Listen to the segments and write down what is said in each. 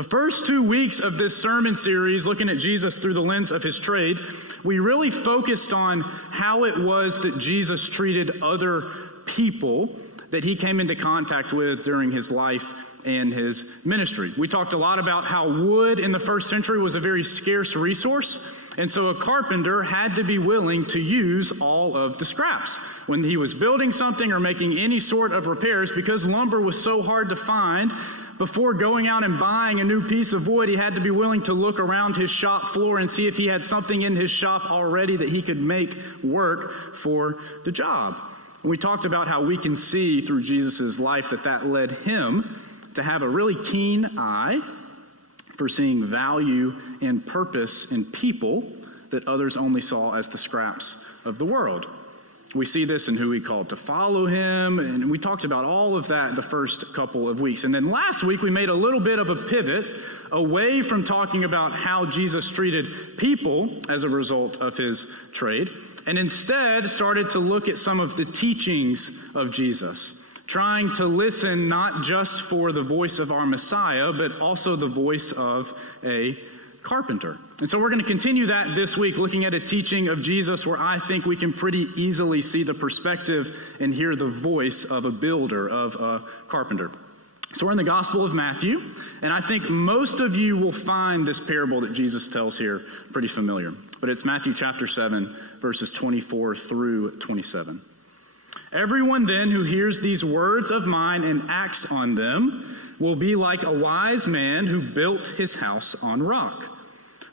The first 2 weeks of this sermon series, looking at Jesus through the lens of his trade, we really focused on how it was that Jesus treated other people that he came into contact with during his life and his ministry. We talked a lot about how wood in the first century was a very scarce resource, and so a carpenter had to be willing to use all of the scraps when he was building something or making any sort of repairs, because lumber was so hard to find. Before going out and buying a new piece of wood, he had to be willing to look around his shop floor and see if he had something in his shop already that he could make work for the job. And we talked about how we can see through Jesus' life that led him to have a really keen eye for seeing value and purpose in people that others only saw as the scraps of the world. We see this in who he called to follow him, and we talked about all of that the first couple of weeks. And then last week we made a little bit of a pivot away from talking about how Jesus treated people as a result of his trade, and instead started to look at some of the teachings of Jesus, trying to listen not just for the voice of our Messiah, but also the voice of a carpenter. And so we're going to continue that this week, looking at a teaching of Jesus where I think we can pretty easily see the perspective and hear the voice of a builder, of a carpenter. So we're in the Gospel of Matthew, and I think most of you will find this parable that Jesus tells here pretty familiar. But it's Matthew chapter 7, verses 24 through 27. Everyone then who hears these words of mine and acts on them will be like a wise man who built his house on rock.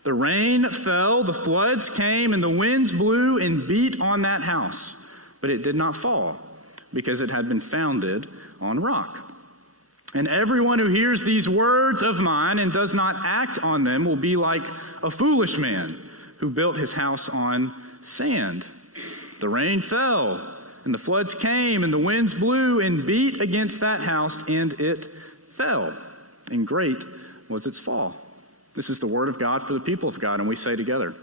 The rain fell, the floods came, and the winds blew and beat on that house. But it did not fall, because it had been founded on rock. And everyone who hears these words of mine and does not act on them will be like a foolish man who built his house on sand. The rain fell, and the floods came, and the winds blew and beat against that house, and it fell, and great was its fall. This is the word of God for the people of God, and we say together,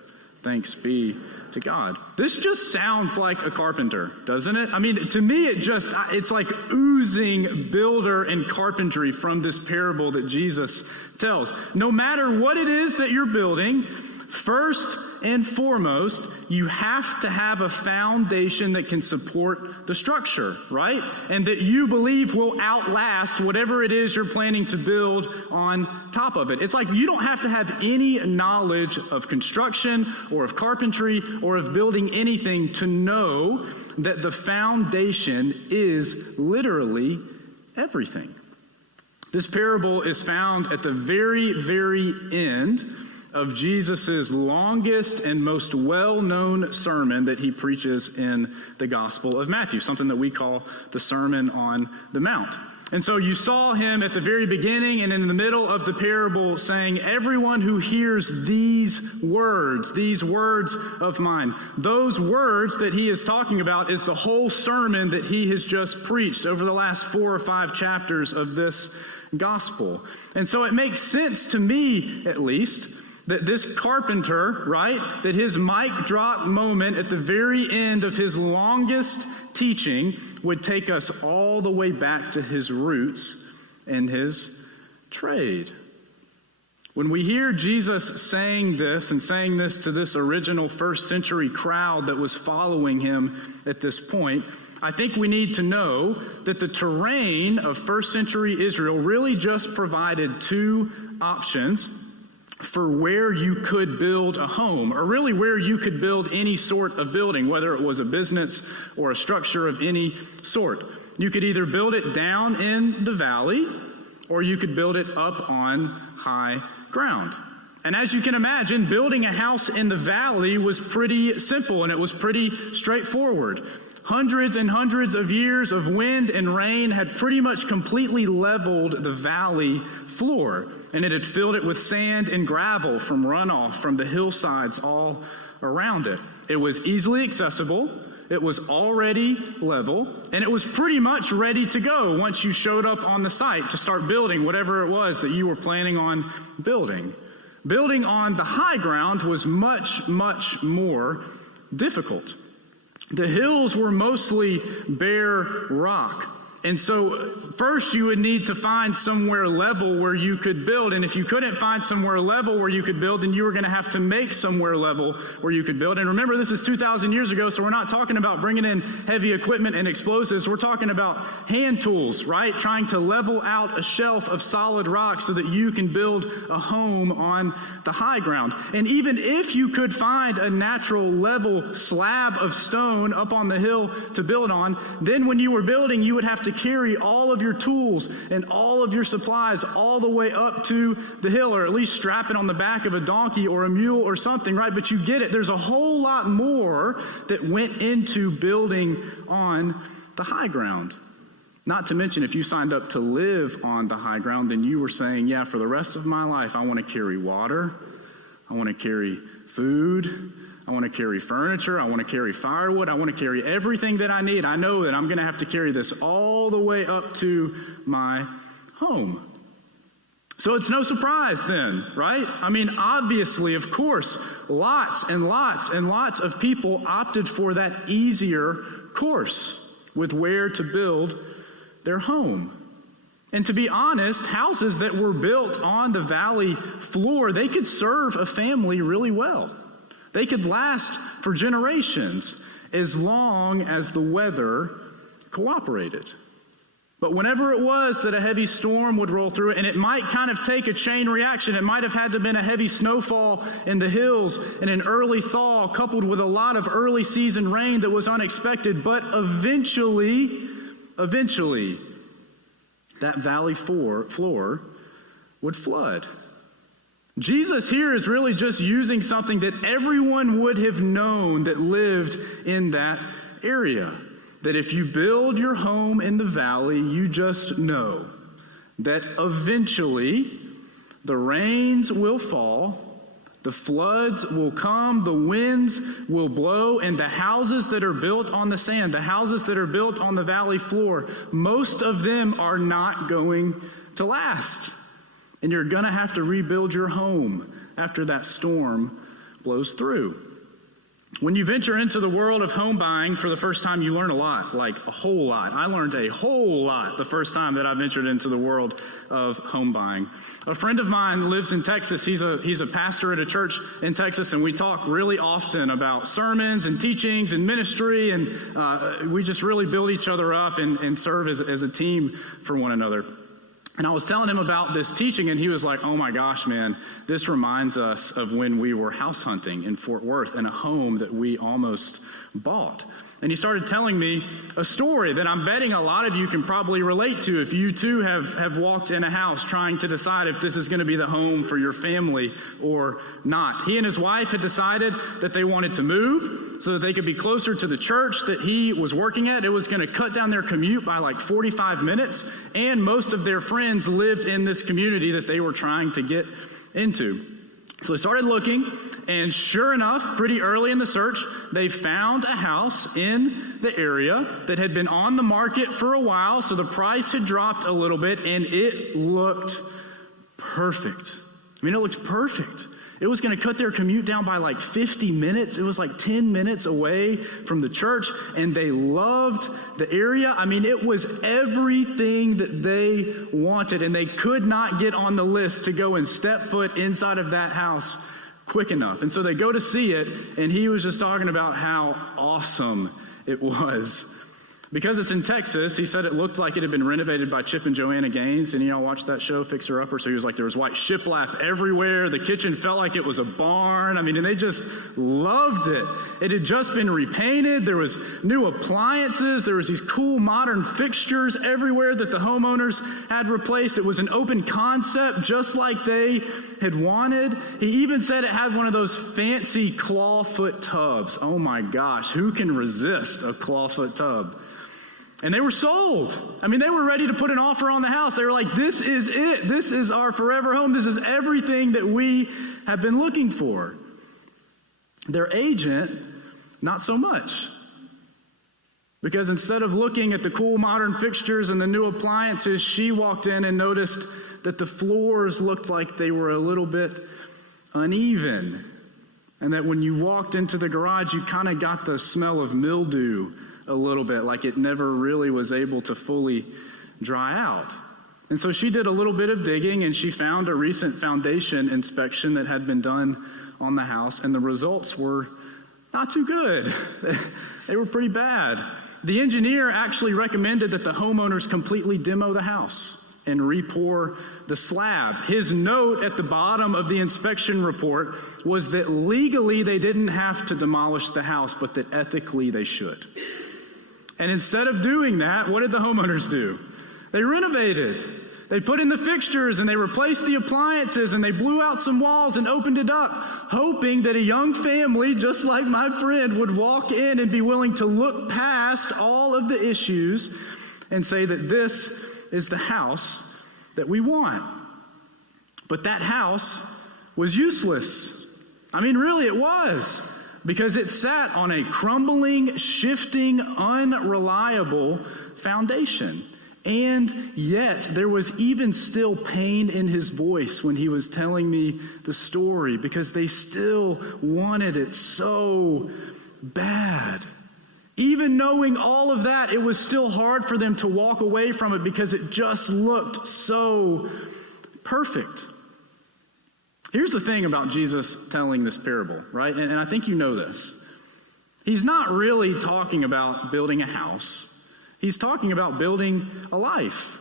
thanks be to God. This just sounds like a carpenter, doesn't it? I mean, to me, it's like oozing builder and carpentry from this parable that Jesus tells. No matter what it is that you're building, first and foremost, you have to have a foundation that can support the structure, right? And that you believe will outlast whatever it is you're planning to build on top of it. It's like you don't have to have any knowledge of construction or of carpentry or of building anything to know that the foundation is literally everything. This parable is found at the very, very end of Jesus' longest and most well-known sermon that he preaches in the Gospel of Matthew, something that we call the Sermon on the Mount. And so you saw him at the very beginning and in the middle of the parable saying, everyone who hears these words of mine, those words that he is talking about is the whole sermon that he has just preached over the last 4 or 5 chapters of this gospel. And so it makes sense to me, at least, that this carpenter, right, that his mic drop moment at the very end of his longest teaching would take us all the way back to his roots and his trade. When we hear Jesus saying this and saying this to this original first century crowd that was following him at this point, I think we need to know that the terrain of first century Israel really just provided 2 options for where you could build a home, or really where you could build any sort of building, whether it was a business or a structure of any sort. You could either build it down in the valley, or you could build it up on high ground. And as you can imagine, building a house in the valley was pretty simple, and it was pretty straightforward. Hundreds and hundreds of years of wind and rain had pretty much completely leveled the valley floor, and it had filled it with sand and gravel from runoff from the hillsides all around it. It was easily accessible, it was already level, and it was pretty much ready to go once you showed up on the site to start building whatever it was that you were planning on building. Building on the high ground was much, much more difficult. The hills were mostly bare rock, And so first you would need to find somewhere level where you could build. And if you couldn't find somewhere level where you could build, then you were going to have to make somewhere level where you could build. And remember, this is 2,000 years ago, so we're not talking about bringing in heavy equipment and explosives. We're talking about hand tools, right? Trying to level out a shelf of solid rock so that you can build a home on the high ground. And even if you could find a natural level slab of stone up on the hill to build on, then when you were building, you would have to carry all of your tools and all of your supplies all the way up to the hill, or at least strap it on the back of a donkey or a mule or something, right? But you get it. There's a whole lot more that went into building on the high ground. Not to mention, if you signed up to live on the high ground, then you were saying, yeah, for the rest of my life, I want to carry water, I want to carry food, I want to carry furniture, I want to carry firewood, I want to carry everything that I need. I know that I'm going to have to carry this all the way up to my home. So it's no surprise then, right? I mean, obviously, of course, lots and lots and lots of people opted for that easier course with where to build their home. And to be honest, houses that were built on the valley floor, they could serve a family really well. They could last for generations as long as the weather cooperated. But whenever it was that a heavy storm would roll through it, and it might kind of take a chain reaction, it might have had to have been a heavy snowfall in the hills and an early thaw coupled with a lot of early season rain that was unexpected, but eventually, that valley floor would flood. Jesus here is really just using something that everyone would have known that lived in that area. That if you build your home in the valley, you just know that eventually the rains will fall, the floods will come, the winds will blow, and the houses that are built on the sand, the houses that are built on the valley floor, most of them are not going to last. And you're going to have to rebuild your home after that storm blows through. When you venture into the world of home buying for the first time, you learn a lot, like a whole lot. I learned a whole lot the first time that I ventured into the world of home buying. A friend of mine lives in Texas. He's a pastor at a church in Texas, and we talk really often about sermons and teachings and ministry, and we just really build each other up and serve as a team for one another. And I was telling him about this teaching, and he was like, oh my gosh, man, this reminds us of when we were house hunting in Fort Worth in a home that we almost bought. And he started telling me a story that I'm betting a lot of you can probably relate to if you too have walked in a house trying to decide if this is going to be the home for your family or not. He and his wife had decided that they wanted to move so that they could be closer to the church that he was working at. It was going to cut down their commute by like 45 minutes, and most of their friends lived in this community that they were trying to get into. So they started looking, and sure enough, pretty early in the search, they found a house in the area that had been on the market for a while, so the price had dropped a little bit, and it looked perfect. I mean, it looked perfect. It was going to cut their commute down by like 50 minutes. It was like 10 minutes away from the church, and they loved the area. I mean, it was everything that they wanted, and they could not get on the list to go and step foot inside of that house quick enough. And so they go to see it, and he was just talking about how awesome it was. Because it's in Texas, he said it looked like it had been renovated by Chip and Joanna Gaines. And y'all watched that show, Fixer Upper? So he was like, there was white shiplap everywhere. The kitchen felt like it was a barn. I mean, and they just loved it. It had just been repainted. There was new appliances. There was these cool modern fixtures everywhere that the homeowners had replaced. It was an open concept, just like they had wanted. He even said it had one of those fancy clawfoot tubs. Oh my gosh, who can resist a clawfoot tub? And they were sold. I mean, they were ready to put an offer on the house. They were like, this is it. This is our forever home. This is everything that we have been looking for. Their agent, not so much. Because instead of looking at the cool modern fixtures and the new appliances, she walked in and noticed that the floors looked like they were a little bit uneven. And that when you walked into the garage, you kind of got the smell of mildew a little bit, like it never really was able to fully dry out. And so she did a little bit of digging, and she found a recent foundation inspection that had been done on the house, and the results were not too good. They were pretty bad. The engineer actually recommended that the homeowners completely demo the house and re-pour the slab. His note at the bottom of the inspection report was that legally they didn't have to demolish the house, but that ethically they should. And instead of doing that, what did the homeowners do? They renovated. They put in the fixtures and they replaced the appliances and they blew out some walls and opened it up, hoping that a young family just like my friend would walk in and be willing to look past all of the issues and say that this is the house that we want. But that house was useless. I mean, really, it was, because it sat on a crumbling, shifting, unreliable foundation. And yet, there was even still pain in his voice when he was telling me the story, because they still wanted it so bad. Even knowing all of that, it was still hard for them to walk away from it because it just looked so perfect. Here's the thing about Jesus telling this parable, right? And I think you know this. He's not really talking about building a house. He's talking about building a life.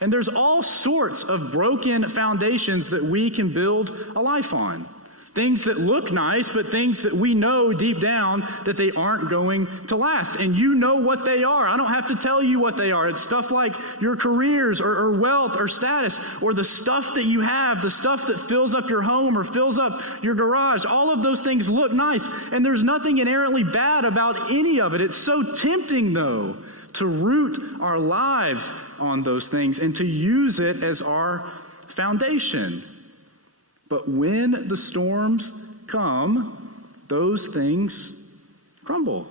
And there's all sorts of broken foundations that we can build a life on. Things that look nice, but things that we know deep down that they aren't going to last. And you know what they are. I don't have to tell you what they are. It's stuff like your careers or wealth or status, or the stuff that you have, the stuff that fills up your home or fills up your garage. All of those things look nice, and there's nothing inherently bad about any of it. It's so tempting, though, to root our lives on those things and to use it as our foundation. But when the storms come, those things crumble.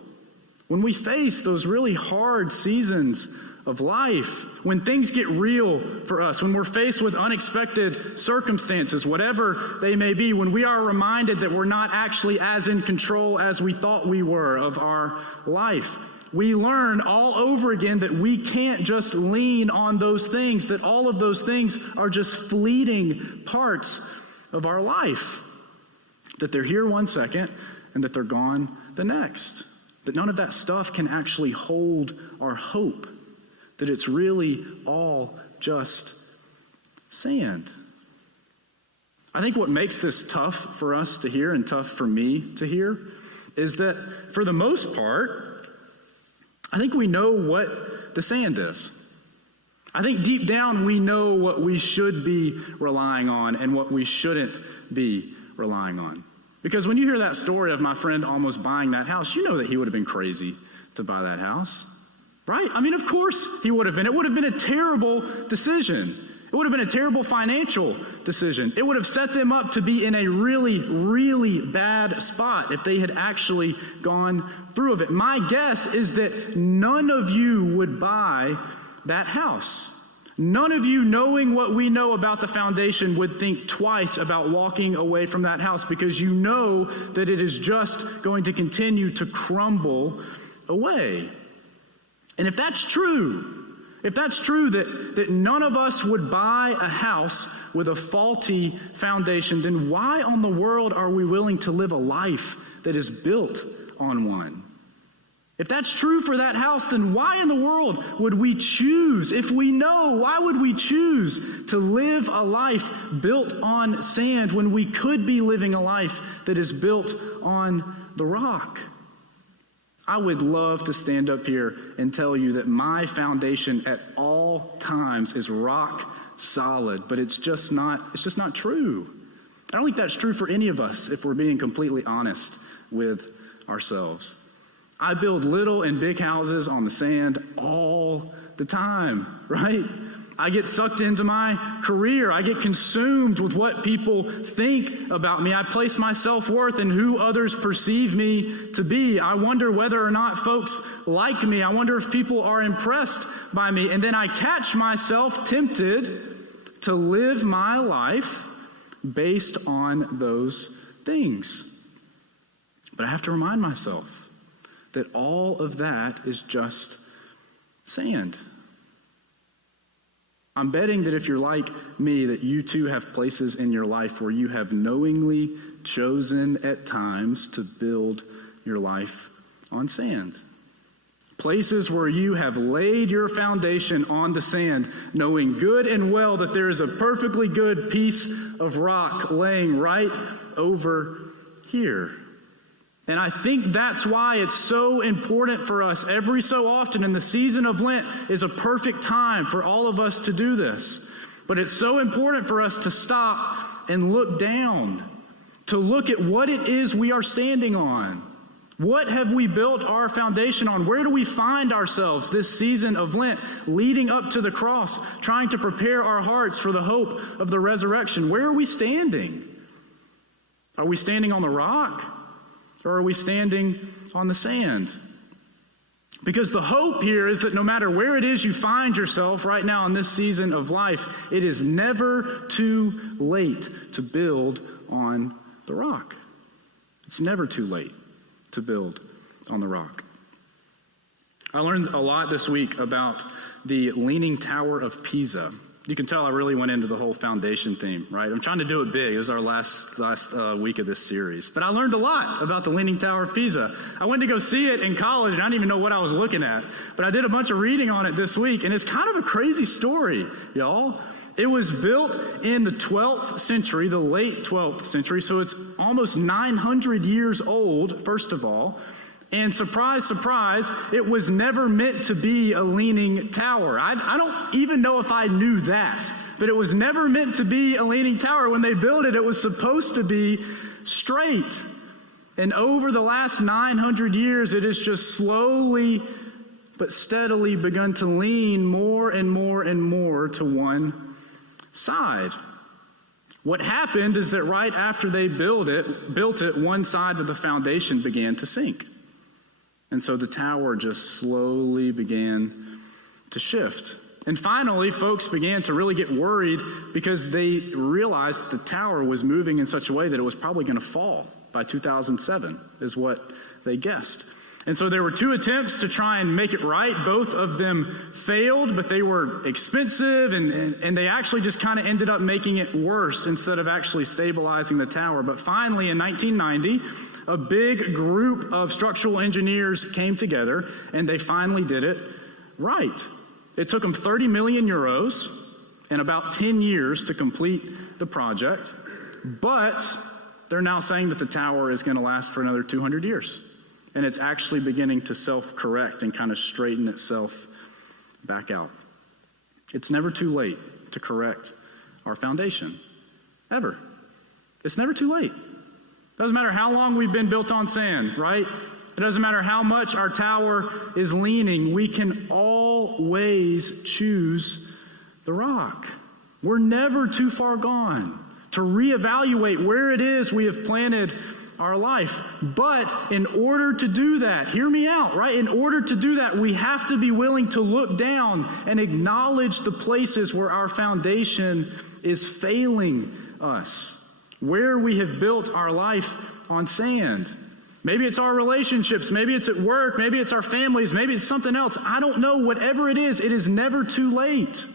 When we face those really hard seasons of life, when things get real for us, when we're faced with unexpected circumstances, whatever they may be, when we are reminded that we're not actually as in control as we thought we were of our life, we learn all over again that we can't just lean on those things, that all of those things are just fleeting parts of our life, that they're here one second and that they're gone the next, that none of that stuff can actually hold our hope, that it's really all just sand. I think what makes this tough for us to hear and tough for me to hear is that for the most part, I think we know what the sand is. I think deep down we know what we should be relying on and what we shouldn't be relying on. Because when you hear that story of my friend almost buying that house, you know that he would have been crazy to buy that house, right? I mean, of course he would have been. It would have been a terrible decision. It would have been a terrible financial decision. It would have set them up to be in a really, really bad spot if they had actually gone through of it. My guess is that none of you would buy that house. None of you, knowing what we know about the foundation, would think twice about walking away from that house, because you know that it is just going to continue to crumble away. And if that's true that none of us would buy a house with a faulty foundation, then why on the world are we willing to live a life that is built on one? If that's true for that house, then why in the world would we choose, if we know, why would we choose to live a life built on sand when we could be living a life that is built on the rock? I would love to stand up here and tell you that my foundation at all times is rock solid, but it's just not true. I don't think that's true for any of us if we're being completely honest with ourselves. I build little and big houses on the sand all the time, right? I get sucked into my career. I get consumed with what people think about me. I place my self-worth in who others perceive me to be. I wonder whether or not folks like me. I wonder if people are impressed by me. And then I catch myself tempted to live my life based on those things. But I have to remind myself that all of that is just sand. I'm betting that if you're like me, that you too have places in your life where you have knowingly chosen at times to build your life on sand. Places where you have laid your foundation on the sand, knowing good and well that there is a perfectly good piece of rock laying right over here. And I think that's why it's so important for us every so often in the season of Lent is a perfect time for all of us to do this. But it's so important for us to stop and look down, to look at what it is we are standing on. What have we built our foundation on? Where do we find ourselves this season of Lent, leading up to the cross, trying to prepare our hearts for the hope of the resurrection? Where are we standing? Are we standing on the rock, or are we standing on the sand? Because the hope here is that no matter where it is you find yourself right now in this season of life, it is never too late to build on the rock. It's never too late to build on the rock. I learned a lot this week about the Leaning Tower of Pisa. You can tell I really went into the whole foundation theme, right? I'm trying to do it big. This is our last week of this series. But I learned a lot about the Leaning Tower of Pisa. I went to go see it in college, and I didn't even know what I was looking at. But I did a bunch of reading on it this week, and it's kind of a crazy story, y'all. It was built in the 12th century, the late 12th century, so it's almost 900 years old, first of all. And surprise, surprise, it was never meant to be a leaning tower. I don't even know if I knew that, but it was never meant to be a leaning tower. When they built it, it was supposed to be straight. And over the last 900 years, it has just slowly but steadily begun to lean more and more and more to one side. What happened is that right after they built it, one side of the foundation began to sink. And so the tower just slowly began to shift. And finally, folks began to really get worried because they realized that the tower was moving in such a way that it was probably going to fall by 2007, is what they guessed. And so there were two attempts to try and make it right. Both of them failed, but they were expensive, and they actually just kind of ended up making it worse instead of actually stabilizing the tower. But finally, in 1990, a big group of structural engineers came together, and they finally did it right. It took them 30 million euros and about 10 years to complete the project, but they're now saying that the tower is going to last for another 200 years. And it's actually beginning to self-correct and kind of straighten itself back out. It's never too late to correct our foundation. Ever. It's never too late. Doesn't matter how long we've been built on sand, right? It doesn't matter how much our tower is leaning. We can always choose the rock. We're never too far gone to reevaluate where it is we have planted our life. But in order to do that, hear me out, right? In order to do that, we have to be willing to look down and acknowledge the places where our foundation is failing us, where we have built our life on sand. Maybe it's our relationships, maybe it's at work, maybe it's our families, maybe it's something else. I don't know. Whatever it is never too late.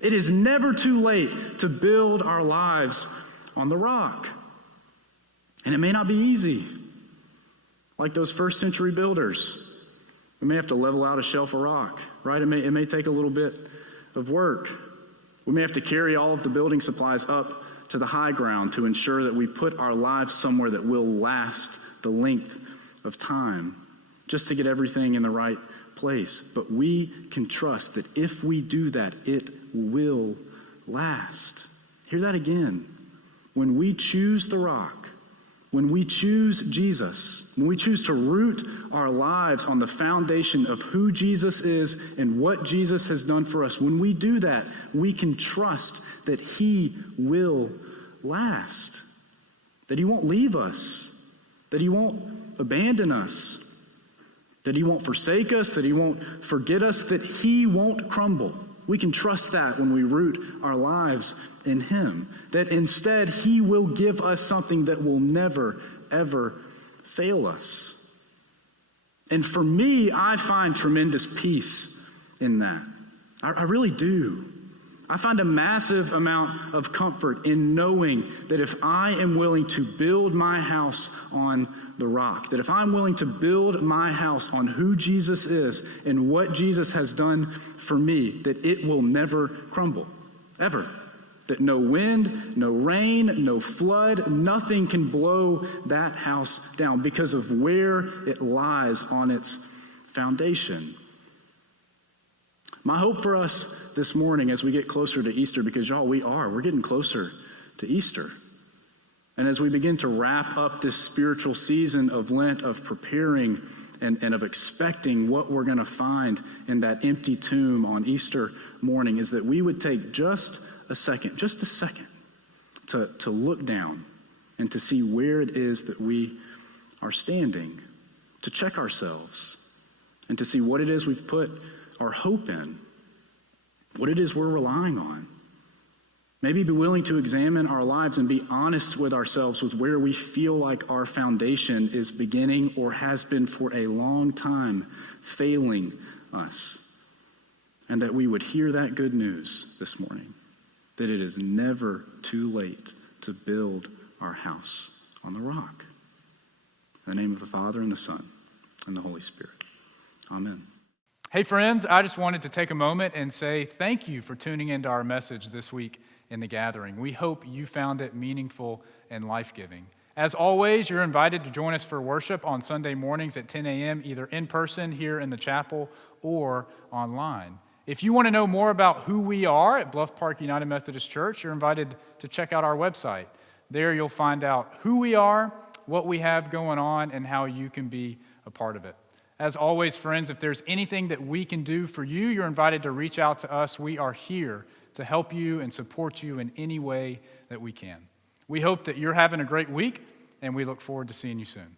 It is never too late to build our lives on the rock. And it may not be easy. Like those first century builders, we may have to level out a shelf of rock, right? It may take a little bit of work. We may have to carry all of the building supplies up to the high ground to ensure that we put our lives somewhere that will last the length of time, just to get everything in the right place. But we can trust that if we do that, it will last. Hear that again. When we choose the rock, when we choose Jesus, when we choose to root our lives on the foundation of who Jesus is and what Jesus has done for us, when we do that, we can trust that he will last, that he won't leave us, that he won't abandon us, that he won't forsake us, that he won't forget us, that he won't crumble. We can trust that when we root our lives in him, that instead he will give us something that will never, ever fail us. And for me, I find tremendous peace in that. I really do. I find a massive amount of comfort in knowing that if I am willing to build my house on the rock, that if I'm willing to build my house on who Jesus is and what Jesus has done for me, that it will never crumble, ever. That no wind, no rain, no flood, nothing can blow that house down because of where it lies on its foundation. My hope for us this morning as we get closer to Easter, because y'all, we're getting closer to Easter. And as we begin to wrap up this spiritual season of Lent, of preparing and of expecting what we're going to find in that empty tomb on Easter morning, is that we would take just a second to look down and to see where it is that we are standing, to check ourselves and to see what it is we've put our hope in, what it is we're relying on. Maybe be willing to examine our lives and be honest with ourselves with where we feel like our foundation is beginning or has been for a long time failing us. And that we would hear that good news this morning, that it is never too late to build our house on the rock. In the name of the Father, and the Son, and the Holy Spirit. Amen. Hey friends, I just wanted to take a moment and say thank you for tuning into our message this week in the gathering. We hope you found it meaningful and life-giving. As always, you're invited to join us for worship on Sunday mornings at 10 a.m., either in person here in the chapel or online. If you want to know more about who we are at Bluff Park United Methodist Church, you're invited to check out our website. There you'll find out who we are, what we have going on, and how you can be a part of it. As always, friends, if there's anything that we can do for you, you're invited to reach out to us. We are here to help you and support you in any way that we can. We hope that you're having a great week, and we look forward to seeing you soon.